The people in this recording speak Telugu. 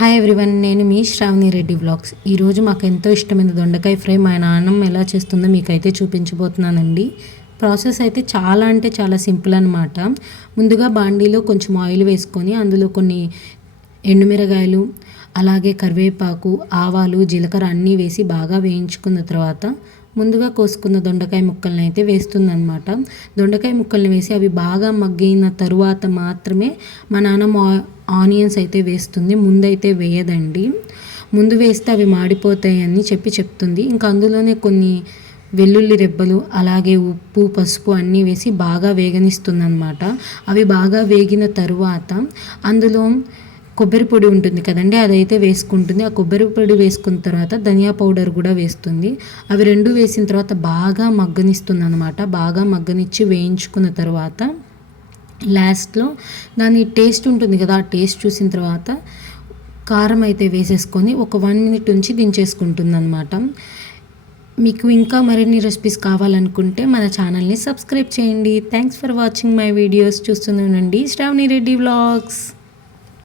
హాయ్ ఎవ్రీవన్, నేను మీ శ్రావణి రెడ్డి వ్లాగ్స్. ఈరోజు మాకు ఎంతో ఇష్టమైన దొండకాయ ఫ్రై మా నాన్నమ్మ ఎలా చేస్తుందో మీకైతే చూపించబోతున్నానండి. ప్రాసెస్ అయితే చాలా అంటే చాలా సింపుల్ అనమాట. ముందుగా బాండీలో కొంచెం ఆయిల్ వేసుకొని అందులో కొన్ని ఎండుమిరగాయలు, అలాగే కరివేపాకు, ఆవాలు, జీలకర్ర అన్నీ వేసి బాగా వేయించుకున్న తర్వాత ముందుగా కోసుకున్న దొండకాయ ముక్కల్ని అయితే వేస్తుందన్నమాట. దొండకాయ ముక్కల్ని వేసి అవి బాగా మగ్గిన తరువాత మాత్రమే మా నాన్నమ్మ ఆనియన్స్ అయితే వేస్తుంది. ముందైతే వేయదండి. ముందు వేస్తే అవి మాడిపోతాయని చెప్తుంది. ఇంకా అందులోనే కొన్ని వెల్లుల్లి రెబ్బలు, అలాగే ఉప్పు, పసుపు అన్నీ వేసి బాగా వేగనిస్తుందన్నమాట. అవి బాగా వేగిన తరువాత అందులో కొబ్బరి పొడి ఉంటుంది కదండి, అదైతే వేసుకుంటుంది. ఆ కొబ్బరి పొడి వేసుకున్న తర్వాత ధనియా పౌడర్ కూడా వేస్తుంది. అవి రెండు వేసిన తర్వాత బాగా మగ్గనిస్తుంది అనమాట. బాగా మగ్గనిచ్చి వేయించుకున్న తర్వాత లాస్ట్లో దాని టేస్ట్ ఉంటుంది కదా, ఆ టేస్ట్ చూసిన తర్వాత కారం అయితే వేసేసుకొని ఒక 1 minute ఉంచి దించేసుకుంటుంది అనమాట. మీకు ఇంకా మరిన్ని రెసిపీస్ కావాలనుకుంటే మన ఛానల్ని సబ్స్క్రైబ్ చేయండి. Thanks for watching my videos. చూస్తూనే ఉండండి శ్రావణి రెడ్డి వ్లాగ్స్.